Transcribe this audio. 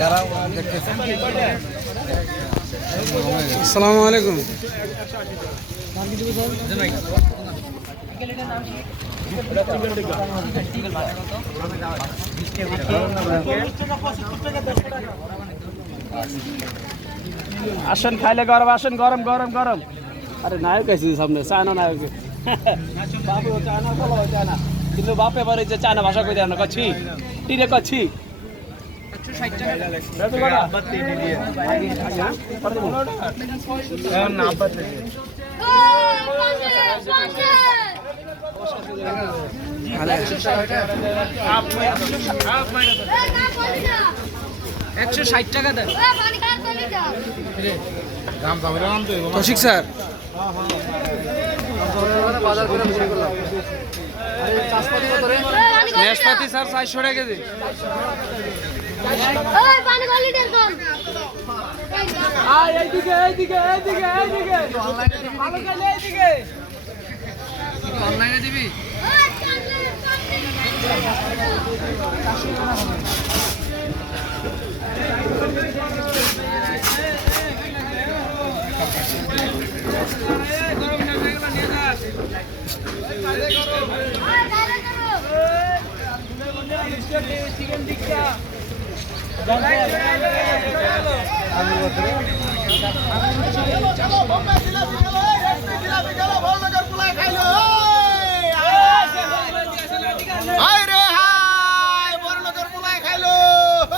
যারা দেখতেছেন আসসালামু আলাইকুম। আসেন খাইলে গরম, আসেন গরম গরম গরম। আরে নায়ক আছে সামনে, চায়না নায়ক। বাপে চায়না ভালো হয় চায়না, কিন্তু বাপে এবার এই যে চায়না ভাষা কই দেয় না, কচ্ছি টিরে কচ্ছি 160 টাকা দেন কৌশিক স্যার। নেশপাতি স্যার 400 টাকা কেজি। এইদিকে এইদিকে এইদিকে এইদিকে ভালো খাইলে এইদিকে অনলাইনে দিবি। চিকেন টিক্কা চলো